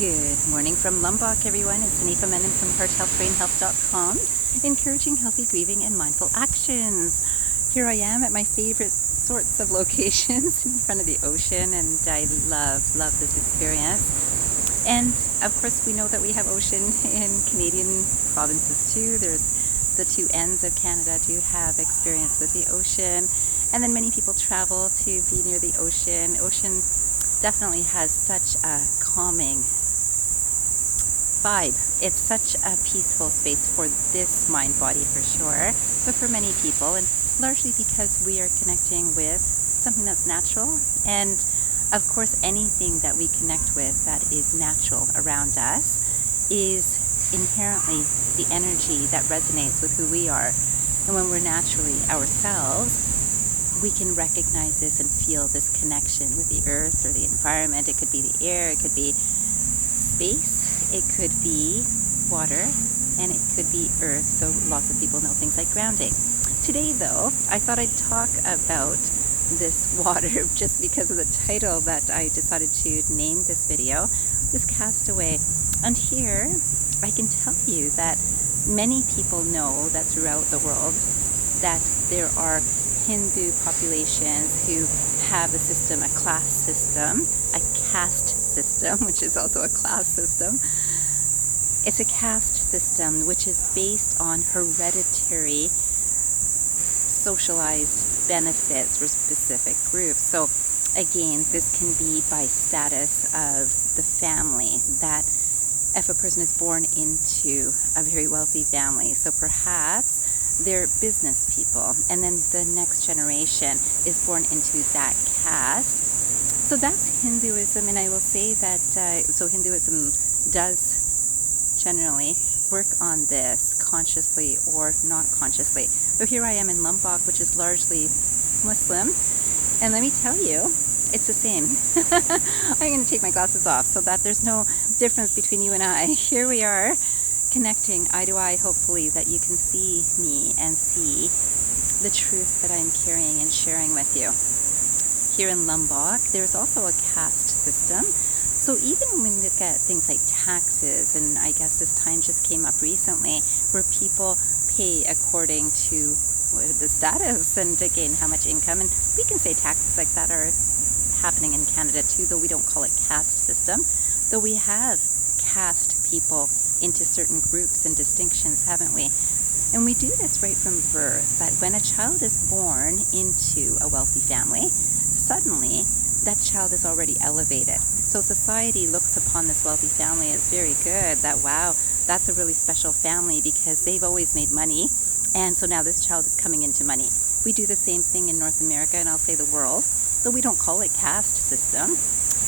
Good morning from Lombok, everyone. It's Anifa Menon from hearthealthbrainhealth.com, encouraging healthy grieving and mindful actions. Here I am at my favorite sorts of locations in front of the ocean, and I love this experience. And of course, we know that we have ocean in Canadian provinces too. There's the two ends of Canada do have experience with the ocean, and then many people travel to be near the ocean. Ocean definitely has such a calming vibe. It's such a peaceful space for this mind body for sure, but for many people, and largely because we are connecting with something that's natural. And of course, anything that we connect with that is natural around us is inherently the energy that resonates with who we are. And when we're naturally ourselves, we can recognize this and feel this connection with the earth or the environment. It could be the air, it could be space, it could be water, and it could be earth. So lots of people know things like grounding. Today though, I thought I'd talk about this water just because of the title that I decided to name this video, this castaway. And here I can tell you that many people know that throughout the world that there are Hindu populations who have a system, a class system, a caste system, which is also a class system. It's a caste system which is based on hereditary socialized benefits for specific groups. So again, this can be by status of the family, that if a person is born into a very wealthy family, so perhaps they're business people, and then the next generation is born into that caste. So that's Hinduism, and I will say that so Hinduism does generally work on this consciously or not consciously. So here I am in Lombok, which is largely Muslim, and let me tell you, it's the same. I'm going to take my glasses off so that there's no difference between you and I. Here we are, connecting eye to eye, hopefully that you can see me and see the truth that I'm carrying and sharing with you. Here in Lombok, there's also a caste system. So even when we look at things like taxes, and I guess this time just came up recently, where people pay according to the status and again how much income, and we can say taxes like that are happening in Canada too, though we don't call it caste system, though we have cast people into certain groups and distinctions, haven't we? And we do this right from birth, that when a child is born into a wealthy family, suddenly that child is already elevated. So society looks upon this wealthy family as very good, that wow, that's a really special family because they've always made money, and so now this child is coming into money. We do the same thing in North America, and I'll say the world, though we don't call it caste system.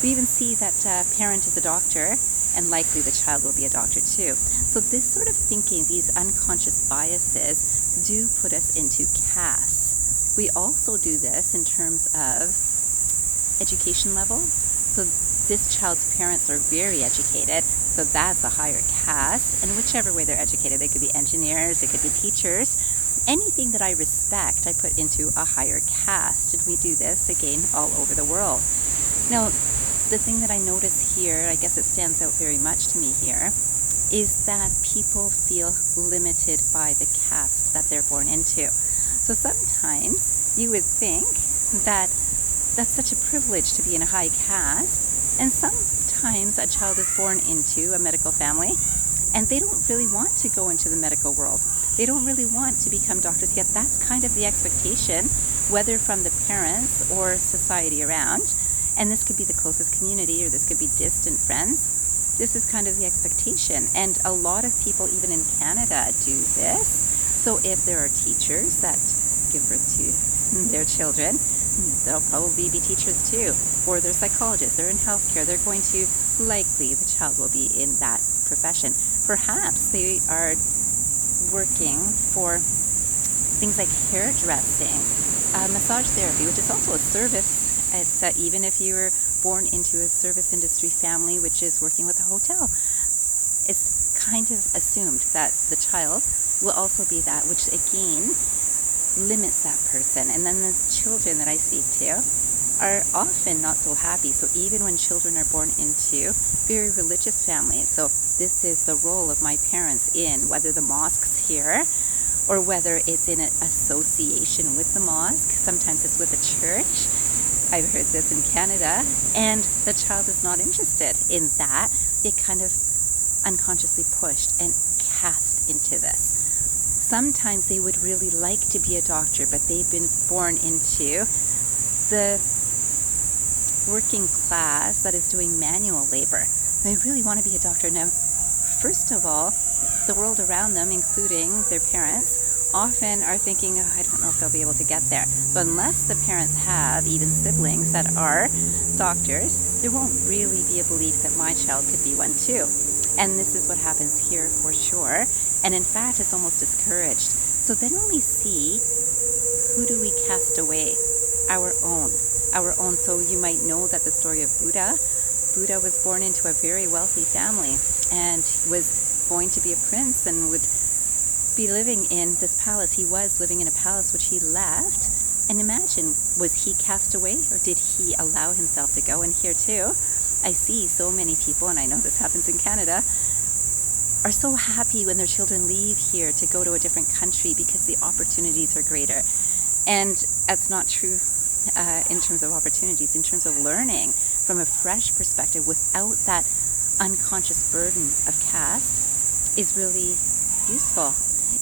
We even see that parent is a doctor, and likely the child will be a doctor too. So this sort of thinking, these unconscious biases, do put us into castes. We also do this in terms of education level. So this child's parents are very educated, so that's a higher caste, and whichever way they're educated, they could be engineers, they could be teachers. Anything that I respect, I put into a higher caste, and we do this again all over the world. Now, the thing that I notice here, I guess it stands out very much to me here, is that people feel limited by the caste that they're born into. So sometimes you would think that that's such a privilege to be in a high caste, and sometimes a child is born into a medical family and they don't really want to go into the medical world. They don't really want to become doctors, yet that's kind of the expectation, whether from the parents or society around. And this could be the closest community, or this could be distant friends. This is kind of the expectation. And a lot of people, even in Canada, do this. So if there are teachers that give birth to their children, they'll probably be teachers too. Or they're psychologists, they're in healthcare, they're going to, likely the child will be in that profession. Perhaps they are working for things like hairdressing, massage therapy, which is also a service. It's even if you were born into a service industry family, which is working with a hotel, it's kind of assumed that the child will also be that, which again limits that person. And then the children that I speak to, are often not so happy. So even when children are born into very religious families, so this is the role of my parents in whether the mosque's here or whether it's in an association with the mosque. Sometimes it's with a church. I've heard this in Canada, and the child is not interested in that. They kind of unconsciously pushed and cast into this. Sometimes they would really like to be a doctor, but they've been born into the working class that is doing manual labor. They really want to be a doctor. Now, first of all, the world around them, including their parents, often are thinking, oh, I don't know if they'll be able to get there. But unless the parents have even siblings that are doctors, there won't really be a belief that my child could be one too. And this is what happens here for sure. And in fact, it's almost discouraged. So then when we see, who do we cast away? Our own. Our own. So you might know that the story of Buddha. Buddha was born into a very wealthy family and was going to be a prince and would be living in this palace. He was living in a palace which he left. And imagine, was he cast away or did he allow himself to go? And here too, I see so many people, and I know this happens in Canada, are so happy when their children leave here to go to a different country because the opportunities are greater. And that's not true in terms of opportunities, in terms of learning from a fresh perspective without that unconscious burden of caste is really useful.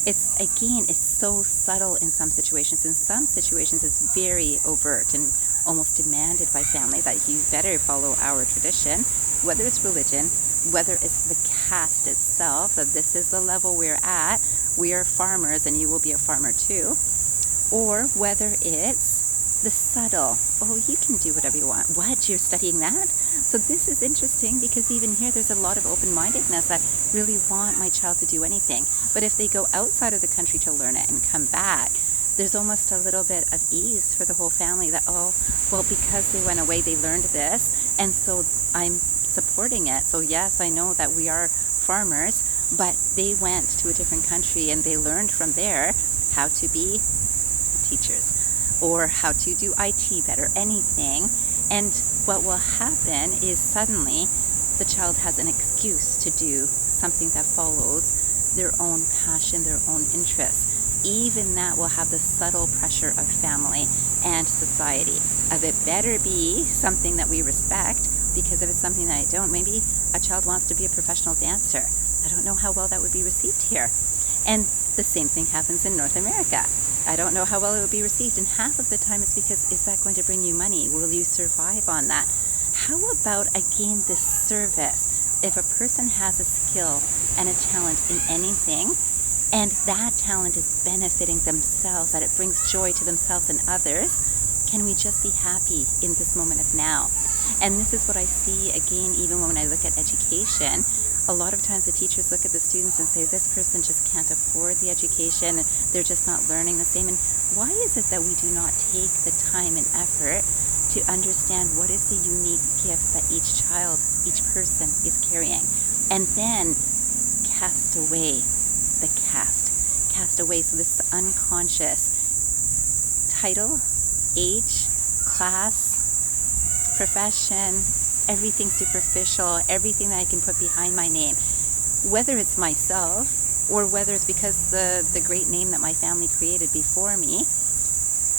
It's so subtle in some situations. In some situations, it's very overt and almost demanded by family that you better follow our tradition, whether it's religion, whether it's the caste itself, that this is the level we're at, we are farmers and you will be a farmer too, or whether it's the subtle, oh, you can do whatever you want. What, you're studying that? So this is interesting because even here there's a lot of open-mindedness that really want my child to do anything. But if they go outside of the country to learn it and come back, there's almost a little bit of ease for the whole family that, oh, well, because they went away, they learned this, and so I'm supporting it. So yes, I know that we are farmers, but they went to a different country and they learned from there how to be teachers or how to do IT better, anything. And what will happen is suddenly the child has an excuse to do something that follows their own passion, their own interests. Even that will have the subtle pressure of family and society. Of it better be something that we respect, because if it's something that I don't, maybe a child wants to be a professional dancer. I don't know how well that would be received here. And the same thing happens in North America. I don't know how well it would be received, and half of the time it's because, is that going to bring you money? Will you survive on that? How about, again, this service? If a person has a skill and a talent in anything, and that talent is benefiting themselves, that it brings joy to themselves and others, can we just be happy in this moment of now? And this is what I see, again, even when I look at education. A lot of times the teachers look at the students and say, this person just can't afford the education, and they're just not learning the same. And why is it that we do not take the time and effort to understand what is the unique gift that each child, each person is carrying? And then cast away the cast away. So this unconscious title, age, class, profession, everything superficial, everything that I can put behind my name, whether it's myself or whether it's because the great name that my family created before me.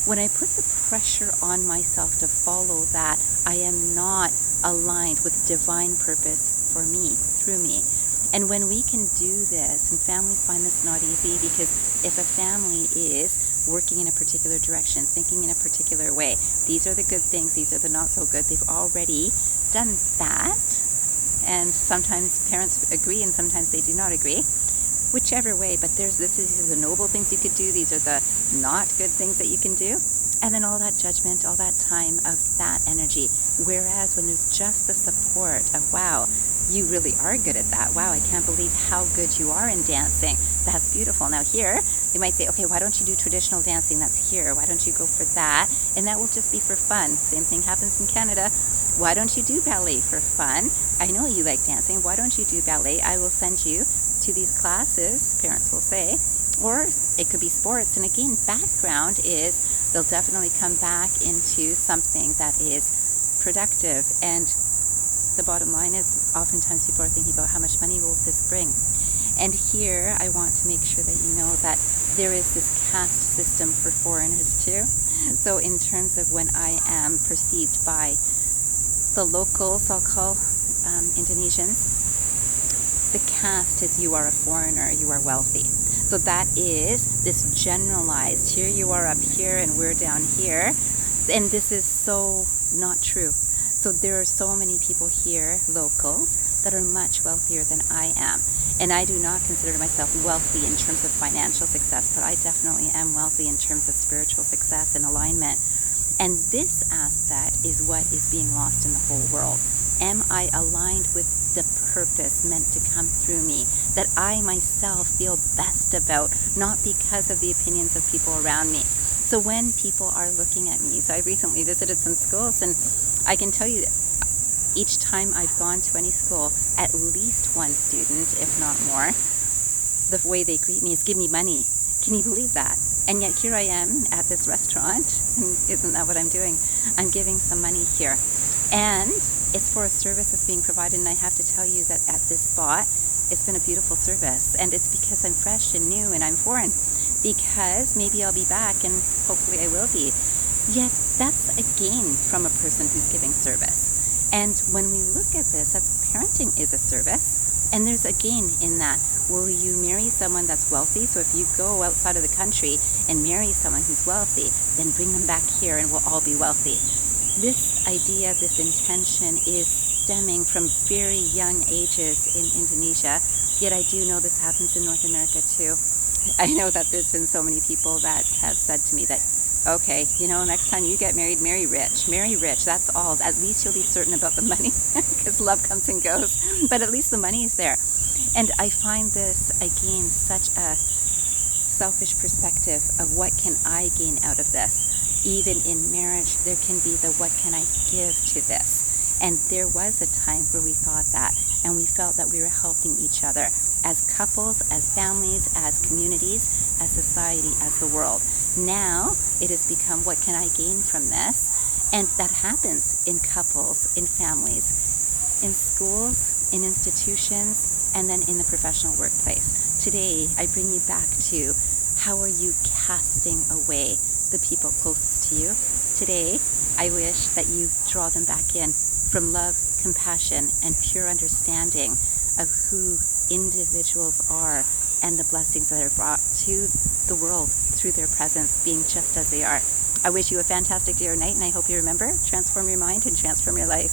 When I put the pressure on myself to follow that, I am not aligned with divine purpose for me, through me. And when we can do this, and families find this not easy, because if a family is working in a particular direction, thinking in a particular way, these are the good things, these are the not so good, they've already done that. And sometimes parents agree and sometimes they do not agree. Whichever way, but these are the noble things you could do, these are the not good things that you can do. And then all that judgment, all that time of that energy. Whereas when there's just the support of, wow, you really are good at that. Wow, I can't believe how good you are in dancing. That's beautiful. Now here, they might say, okay, why don't you do traditional dancing? That's here. Why don't you go for that? And that will just be for fun. Same thing happens in Canada. Why don't you do ballet for fun? I know you like dancing. Why don't you do ballet? I will send you to these classes, parents will say. Or it could be sports. And again, background is they'll definitely come back into something that is productive. And the bottom line is, oftentimes people are thinking about how much money will this bring. And here I want to make sure that you know that there is this caste system for foreigners too. So in terms of when I am perceived by the locals, I'll call Indonesians, the caste is you are a foreigner, you are wealthy. So that is this generalized, here you are up here and we're down here. And this is so not true. So there are so many people here, locals, that are much wealthier than I am. And I do not consider myself wealthy in terms of financial success, but I definitely am wealthy in terms of spiritual success and alignment. And this aspect is what is being lost in the whole world. Am I aligned with the purpose meant to come through me, that I myself feel best about, not because of the opinions of people around me? So when people are looking at me, so I recently visited some schools, and I can tell you, each time I've gone to any school, at least one student, if not more, the way they greet me is give me money. Can you believe that? And yet here I am at this restaurant, and isn't that what I'm doing? I'm giving some money here. And it's for a service that's being provided, and I have to tell you that at this spot, it's been a beautiful service. And it's because I'm fresh and new and I'm foreign. Because maybe I'll be back, and hopefully I will be. Yet that's a gain from a person who's giving service. And when we look at this, that's parenting is a service, and there's a gain in that. Will you marry someone that's wealthy? So if you go outside of the country and marry someone who's wealthy, then bring them back here and we'll all be wealthy. This idea, this intention is stemming from very young ages in Indonesia, yet I do know this happens in North America too. I know that there's been so many people that have said to me that, okay, next time you get married, marry rich, that's all. At least you'll be certain about the money, because love comes and goes, but at least the money is there. And I find this, again, such a selfish perspective of what can I gain out of this. Even in marriage, there can be the what can I give to this. And there was a time where we thought that, and we felt that we were helping each other as couples, as families, as communities, as society, as the world. Now it has become, what can I gain from this? And that happens in couples, in families, in schools, in institutions, and then in the professional workplace. Today, I bring you back to, how are you casting away the people closest to you? Today, I wish that you draw them back in from love, compassion, and pure understanding of who individuals are and the blessings that are brought to the world through their presence, being just as they are. I wish you a fantastic day or night, and I hope you remember, transform your mind and transform your life.